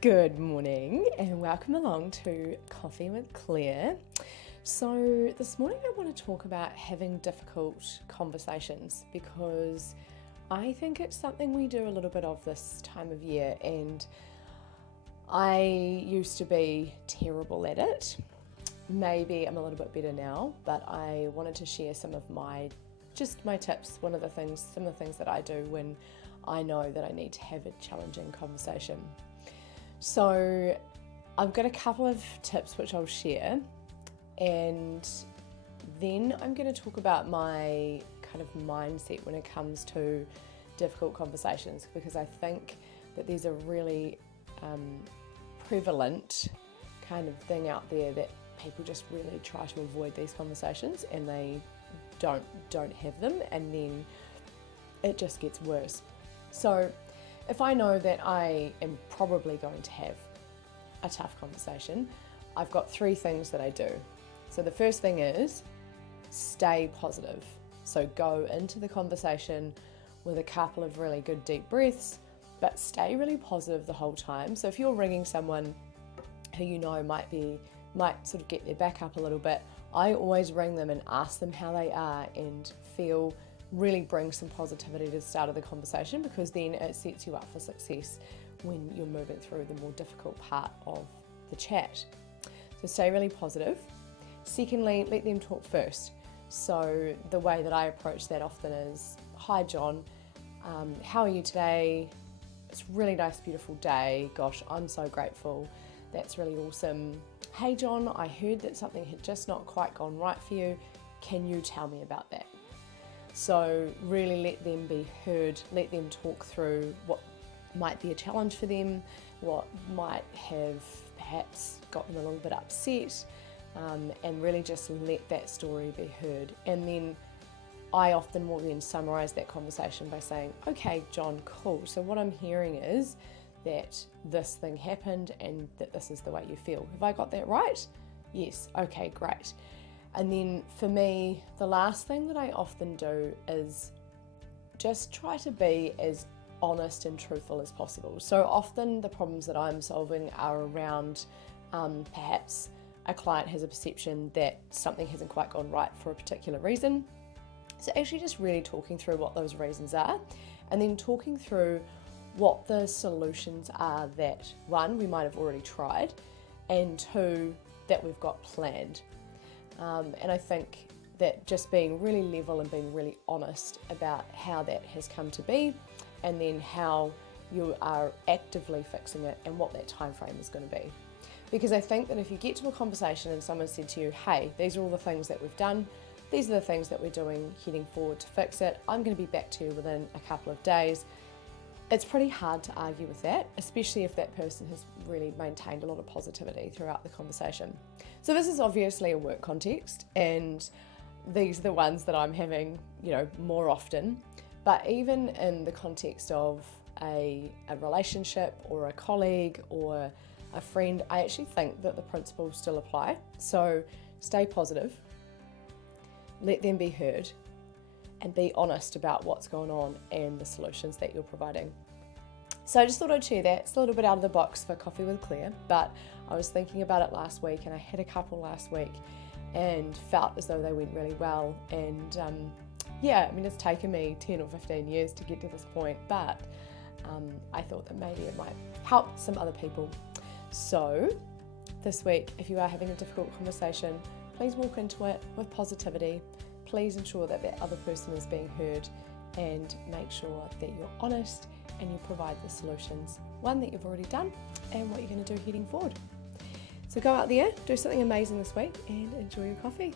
Good morning and welcome along to Coffee with Claire. So this morning I want to talk about having difficult conversations because I think it's something we do a little bit of this time of year, and I used to be terrible at it. Maybe I'm a little bit better now, but I wanted to share some of my tips, some of the things that I do when I know that I need to have a challenging conversation. So I've got a couple of tips which I'll share, and then I'm going to talk about my kind of mindset when it comes to difficult conversations, because I think that there's a really prevalent kind of thing out there that people just really try to avoid these conversations and they don't have them, and then it just gets worse. So if I know that I am probably going to have a tough conversation, I've got 3 things that I do. So the first thing is stay positive. So go into the conversation with a couple of really good deep breaths, but stay really positive the whole time. So if you're ringing someone who you know might sort of get their back up a little bit, I always ring them and ask them how they are and really bring some positivity to the start of the conversation, because then it sets you up for success when you're moving through the more difficult part of the chat. So stay really positive. Secondly, let them talk first. So the way that I approach that often is, "Hi John, how are you today? It's a really nice, beautiful day. Gosh, I'm so grateful. That's really awesome. Hey John, I heard that something had just not quite gone right for you. Can you tell me about that?" So really let them be heard, let them talk through what might be a challenge for them, what might have perhaps got them a little bit upset, and really just let that story be heard. And then I often will then summarise that conversation by saying, "Okay, John, cool. So what I'm hearing is that this thing happened and that this is the way you feel. Have I got that right? Yes. Okay, great." And then for me, the last thing that I often do is just try to be as honest and truthful as possible. So often the problems that I'm solving are around perhaps a client has a perception that something hasn't quite gone right for a particular reason. So actually just really talking through what those reasons are, and then talking through what the solutions are that, 1, we might have already tried, and 2, that we've got planned. And I think that just being really level and being really honest about how that has come to be, and then how you are actively fixing it and what that time frame is going to be. Because I think that if you get to a conversation and someone said to you, "Hey, these are all the things that we've done, these are the things that we're doing heading forward to fix it, I'm going to be back to you within a couple of days," it's pretty hard to argue with that, especially if that person has really maintained a lot of positivity throughout the conversation. So this is obviously a work context, and these are the ones that I'm having, more often. But even in the context of a relationship or a colleague or a friend, I actually think that the principles still apply. So stay positive, let them be heard, and be honest about what's going on and the solutions that you're providing. So I just thought I'd share that. It's a little bit out of the box for Coffee with Claire, but I was thinking about it last week, and I had a couple last week and felt as though they went really well. And it's taken me 10 or 15 years to get to this point, but I thought that maybe it might help some other people. So this week, if you are having a difficult conversation, please walk into it with positivity. Please ensure that that other person is being heard, and make sure that you're honest and you provide the solutions, one that you've already done and what you're going to do heading forward. So go out there, do something amazing this week, and enjoy your coffee.